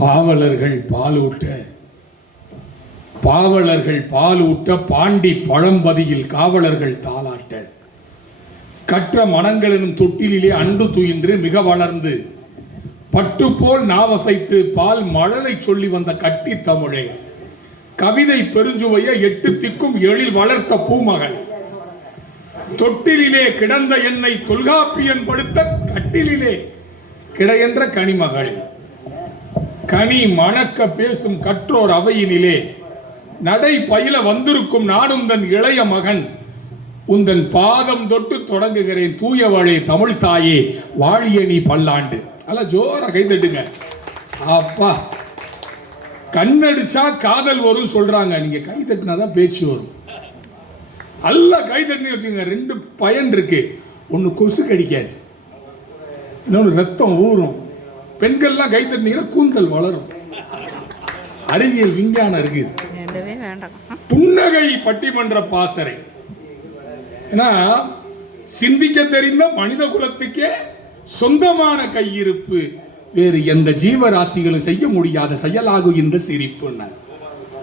பாவலர்கள் பாலூட்ட பாண்டி பழம்பதியில் காவலர்கள் தாளாட்ட கற்ற மனங்களினும் தொட்டிலே அன்று துயின்று மிக வளர்ந்து பட்டு போல் நாவசைத்து பால் மழலை சொல்லி வந்த கட்டி தமிழே கவிதை பெருஞ்சுவைய 8 திக்கும் எழில் வளர்த்த பூமகள் தொட்டிலே கிடந்த என்னை தொல்காப்பியன் படுத்த கட்டிலே கிடையென்ற கனிமகள் கனி மணக்க பேசும் கற்றோர் அவையினிலே நடை பயில வந்திருக்கும் நானும் தன் இளைய மகன் உந்தன் பாதம் தொட்டு தொடங்குகிறேன் தூயவளே தமிழ் தாயே வாழிய நீ பல்லாண்டு. அல்ல ஜோரா கைதட்டுங்க. அப்பா கண்ணடிச்சா காதல் வரும் சொல்றாங்க. நீங்க கைதட்டினாதான் பேச்சு வரும். அல்ல கைதட்டி வச்சுங்க. 2 பயன் இருக்கு. ஒன்னு கொசு கடிக்காது, இன்னொன்னு ரத்தம் ஊறும். பெண்கள்லாம் கைதட்டினீங்கன்னா கூந்தல் வளரும். அறிவியல் விஞ்ஞானம் இருக்கு. புன்னகை பட்டிமன்ற பாசறை. ஏன்னா சிந்திக்க தெரிந்த மனித குலத்துக்கே சொந்தமான கையிருப்பு வேறு எந்த ஜீவராசிகளும் செய்ய முடியாத செயலாகும் இந்த சிரிப்பு.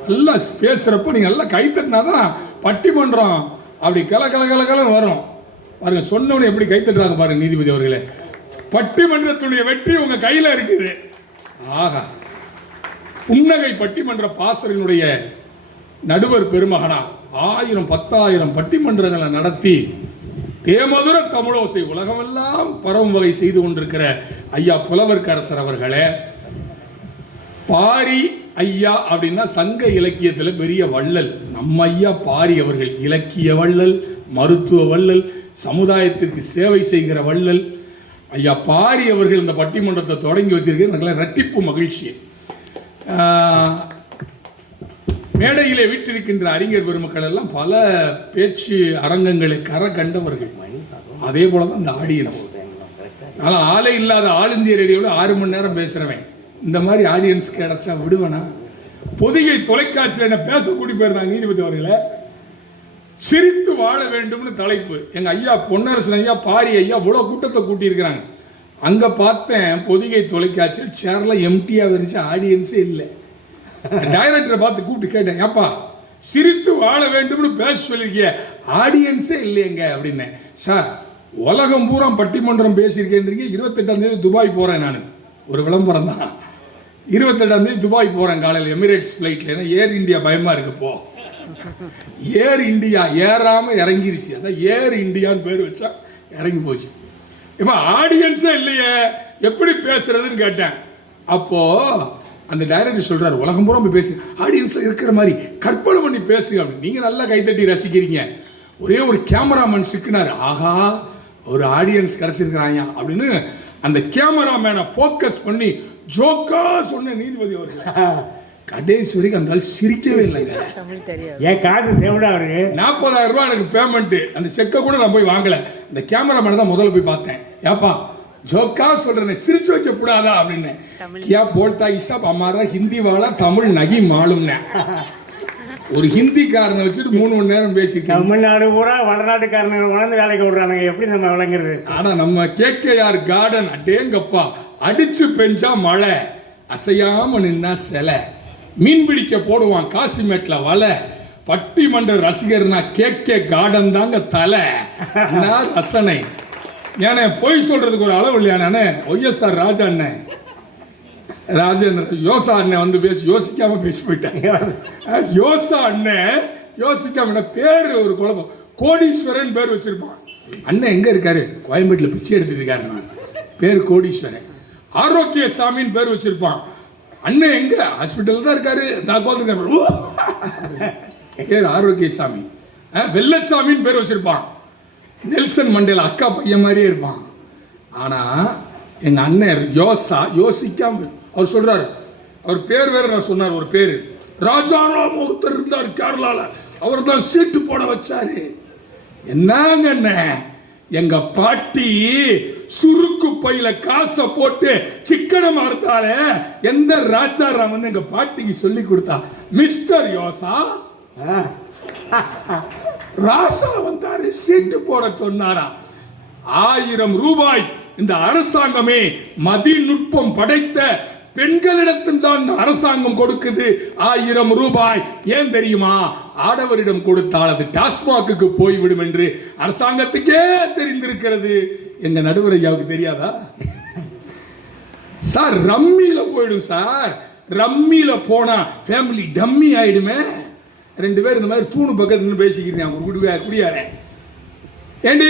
நல்லா பேசுறப்ப நீங்க நல்லா கைத்தட்டினாதான் பட்டிமன்றம் அப்படி கல வரும். பாருங்க, சொன்னவனே எப்படி கைத்தட்டுறாங்க பாருங்க நீதிபதி அவர்களே. பட்டிமன்றத்துடைய வெற்றி உங்க கையில இருக்குது. ஆகா, புன்னகை பட்டிமன்ற பாசறையினுடைய நடுவர் பெருமகனா 1000-10,000 பட்டிமன்றங்களை நடத்தி தேமதுர தமிழோசை உலகமெல்லாம் பரவும் வகை செய்து கொண்டிருக்கிற ஐயா புலவர்க்கரசர் அவர்களே, பாரி ஐயா அப்படின்னா சங்க இலக்கியத்தில் பெரிய வள்ளல். நம்ம ஐயா பாரி அவர்கள் இலக்கிய வள்ளல், மருத்துவ வள்ளல், சமுதாயத்திற்கு சேவை செய்கிற வள்ளல். ஐயா பாரி அவர்கள் இந்த பட்டிமன்றத்தை தொடங்கி வச்சிருக்கிறது இரட்டிப்பு மகிழ்ச்சி. மேடையிலே வீட்டிருக்கின்ற அறிஞர் பெருமக்கள் எல்லாம் பல பேச்சு அரங்கங்களில் கரை கண்டவர்கள். அதே போலதான் இந்த ஆடியன்ஸ். ஆனால் ஆளே இல்லாத ஆல் இந்திய ரேடியோவில் 6 மணி நேரம் பேசுறவன் இந்த மாதிரி ஆடியன்ஸ் கிடைச்சா விடுவனா? பொதிகை தொலைக்காட்சியில் என்ன பேச கூட்டி போயிருந்தாங்க நீதிபதி அவர்களே. சிரித்து வாழ வேண்டும்னு தலைப்பு. எங்க ஐயா பொன்னரசன் ஐயா பாரி ஐயா இவ்வளவு கூட்டத்தை கூட்டி இருக்கிறாங்க. அங்க பார்த்தேன் பொதிகை தொலைக்காட்சியில் சேர்ல எம்டியா இருந்துச்சு, ஆடியன்ஸே இல்லை. டைரக்டரை பார்த்து கூப்பிட்டு கேட்டேன், ஏப்பா சிரித்து வாழ வேண்டும்னு பேச சொல்லிருக்கிய, ஆடியன்ஸே இல்லையங்க அப்படின்னு. சார் உலகம் பூரா பட்டிமன்றம் பேசியிருக்கேன்றீங்க. 28ஆம் தேதி துபாய் போறேன். நான் ஒரு விளம்பரம் தான். 28ஆம் தேதி துபாய் போறேன் காலையில் எமிரேட்ஸ் ஃபிளைட்ல. ஏன்னா ஏர் இந்தியா பயமா இருக்கு. போ ஏர் இந்தியா ஏறாம இறங்கிருச்சு. அதான் ஏர் இந்தியான்னு பேர் வச்சா இறங்கி போச்சு. இப்ப ஆடியன்ஸே இல்லையே, எப்படி பேசுறதுன்னு கேட்டேன். அப்போ அந்த டைரக்டர் சொல்றாரு, உலகம் பூரா போய் பேசு, ஆடியன்ஸ்ல இருக்கிற மாதிரி கற்பனை பண்ணி பேசுங்க அப்படின்னு. நீங்க நல்லா கைத்தட்டி ரசிக்கிறீங்க. ஒரே ஒரு கேமராமேன் சிக்கினாரு. ஆஹா, ஒரு ஆடியன்ஸ் கிடைச்சிருக்கிறாங்க அப்படின்னு அந்த கேமராமேனை ஃபோக்கஸ் பண்ணி ஜோக்கா சொன்ன நீதிபதி அவர்கள் கடைசி வரைக்கும் அந்த சிரிக்கவே இல்லைங்க. என் காது தேவையா அவருக்கு 40,000 ரூபாய் எனக்கு பேமெண்ட். அந்த செக்கை கூட நான் போய் வாங்கல. இந்த கேமராமேனை தான் முதல்ல போய் பார்த்தேன். ஏப்பா ஜோக்கா சொல்றேன், சிரிச்சு வைக்க கூடாதா அப்படின்னு. கியா போல்தா இசப் அமாரா ஹிந்தி வாழா தமிழ் நகி மாலும்னே. ஒரு ஹிந்திக்காரனை வச்சுட்டு 3 மணி நேரம் பேசி தமிழ்நாடு பூரா வடநாட்டுக்காரங்க வளர்ந்து வேலைக்கு விடுறானுங்க. எப்படி நம்ம விளங்குறது? ஆனா நம்ம KKR கார்டன் அடேங்கப்பா, அடிச்சு பெஞ்சா மழை, அசையாம நின்னா சிலை, மீன் பிடிக்க போடுவான் காசிமேட்ல வலை, பட்டிமன்ற ரசிகர்னா KK கார்டன் தாங்க தலை. ரசனை ஏன்னா பொய் சொல்றதுக்கு ஒரு அளவு இல்லையா? நானே OSR ராஜா அண்ணன் ராஜேந்திர யோசா அண்ணன் வந்து யோசிக்காம பேசி போயிட்டாங்க. யோசா அண்ணன் யோசிக்காம பேரு ஒரு குழப்பம். கோடீஸ்வரன் பேர் வச்சிருப்பான். அண்ணன் எங்க இருக்காரு? கோயம்பேட்டில் பிச்சை எடுத்துட்டு இருக்காரு. பேர் கோடீஸ்வரன். ஆரோக்கிய சாமின்னு பேர் வச்சிருப்பான். அண்ணன் எங்க? ஹாஸ்பிட்டல் தான் இருக்காரு. பேர் ஆரோக்கிய சாமி. வெள்ளச்சாமின்னு பேர் வச்சிருப்பான். நெல்சன் மண்டேலா அக்கா பையன் மாதிரியே இருப்பான். ஆனா எங்க அண்ணன் யோசா யோசிக்காம அவர் சொல்றாரு. அவர் பேர் வேற நான் சொன்னார். ஒரு பேரு ராஜாராம் ஒருத்தர் இருந்தார் கேரளால, அவர் தான் சீட்டு போட வச்சாரு. என்னங்க அண்ணன், எங்க பாட்டி சுருக்கு பையில காசை போட்டு சிக்கனமா இருந்தாலே எந்த ராஜாராம் வந்து எங்க பாட்டிக்கு சொல்லி கொடுத்தா, மிஸ்டர் யோசா ராசா வந்தாரு சீட்டு போட சொன்னாரா. 1000 ரூபாய் இந்த அரசாங்கமே மதிநுட்பம் படைத்த பெண்களிடத்தில் தான் அரசாங்கம் கொடுக்குது 1000 ரூபாய். ஏன் தெரியுமா? ஆடவரிடம் கொடுத்தால் அது டாஸ்மாக்கு போய்விடும் என்று அரசாங்கத்துக்கே தெரிந்திருக்கிறது. எங்க நடுவர் ஐயாவுக்கு தெரியாதா சார்? ரம்மியில போயிடும் சார். ரம்மியில போனா ஃபேமிலி டம்மி ஆயிடுமே. 2 பேர் இந்த மாதிரி தூணு பக்கத்துல பேசிக்கிறேன். குடியாரேன் ஏண்டி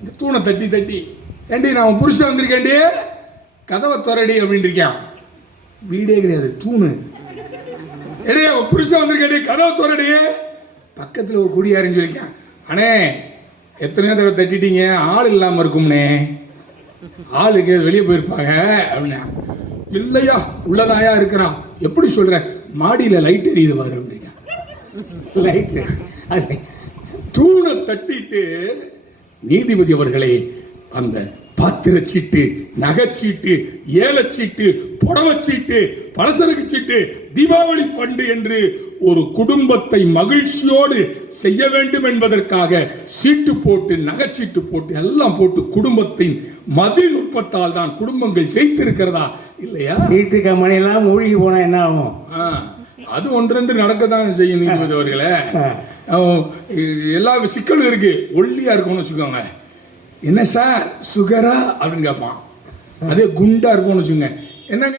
இந்த தூணை தட்டி தட்டி, ஏண்டி நான் புருஷன் வந்திருக்கேன்டி கதவை திறடி அப்படின்னு இருக்கான். வீடே கிடையாது, தூணு. ஏடே புருஷன் வந்திருக்கேன்டி கதவை திறடி. பக்கத்தில் ஒரு குடியாருன்னு சொல்லியிருக்கான். அண்ணே எத்தனையோ தடவை தட்டிட்டீங்க, ஆள் இல்லாமல் இருக்கும்னே. ஆளுக்கு வெளியே போயிருப்பாங்க அப்படின்னா. இல்லையா உள்ளதாயா இருக்கிறான். எப்படி சொல்ற? மாடியில் லைட் எரியுது பாரு அப்படின்னா. லைட்டு அது தூணை தட்டிட்டு, நீதிபதி அவர்களே, அந்த பாத்திரச்சீட்டு, நகைச்சீட்டு, ஏலச்சீட்டு, புடவச்சீட்டு, பலசரக்கு சீட்டு, தீபாவளி பண்டு என்று ஒரு குடும்பத்தை மகிழ்ச்சியோடு செய்ய வேண்டும் என்பதற்காக சீட்டு போட்டு, நகைச்சீட்டு போட்டு, எல்லாம் போட்டு குடும்பத்தின் மதிநுட்பத்தால் தான் குடும்பங்கள் ஜெயித்திருக்கிறதா இல்லையா? வீட்டு கம்பெனிலாம் மூழ்கி போனா என்ன ஆகும்? அது ஒன்றென்று நடக்கத்தான் செய்யும் நீதிபதி அவர்களே. எல்லா சிக்கலும் இருக்கு. ஒல்லியா இருக்கும்னு வச்சுக்கோங்க, என்ன சார் சுகரா அப்படின்னு கேட்பான். அதே குண்டா இருக்கும்னு வச்சுக்கோங்க, என்ன